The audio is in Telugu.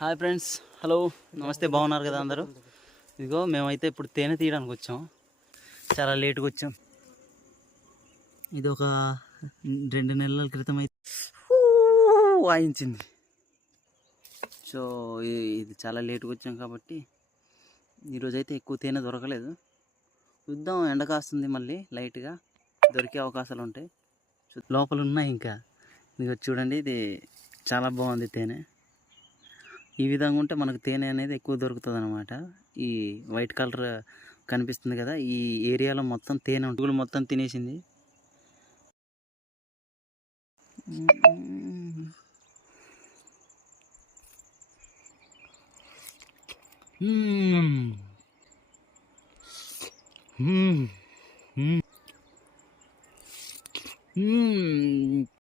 హాయ్ ఫ్రెండ్స్, హలో, నమస్తే. బాగున్నారు కదా అందరూ? ఇదిగో మేమైతే ఇప్పుడు తేనె తీయడానికి వచ్చాం. చాలా లేట్గా వచ్చాం. ఇది ఒక 2 నెలల క్రితం అయితే వాయించింది. సో ఇది చాలా లేట్గా వచ్చాం కాబట్టి ఈరోజైతే ఎక్కువ తేనె దొరకలేదు. చూద్దాం, ఎండ కాస్తుంది, మళ్ళీ లైట్గా దొరికే అవకాశాలు ఉంటాయి. లోపల ఉన్నాయి ఇంకా. ఇదిగో చూడండి, ఇది చాలా బాగుంది తేనె. ఈ విధంగా ఉంటే మనకు తేనె అనేది ఎక్కువ దొరుకుతుంది అనమాట. ఈ వైట్ కలర్ కనిపిస్తుంది కదా, ఈ ఏరియాలో మొత్తం తేనె ఉంటుంది. మొత్తం తినేసింది.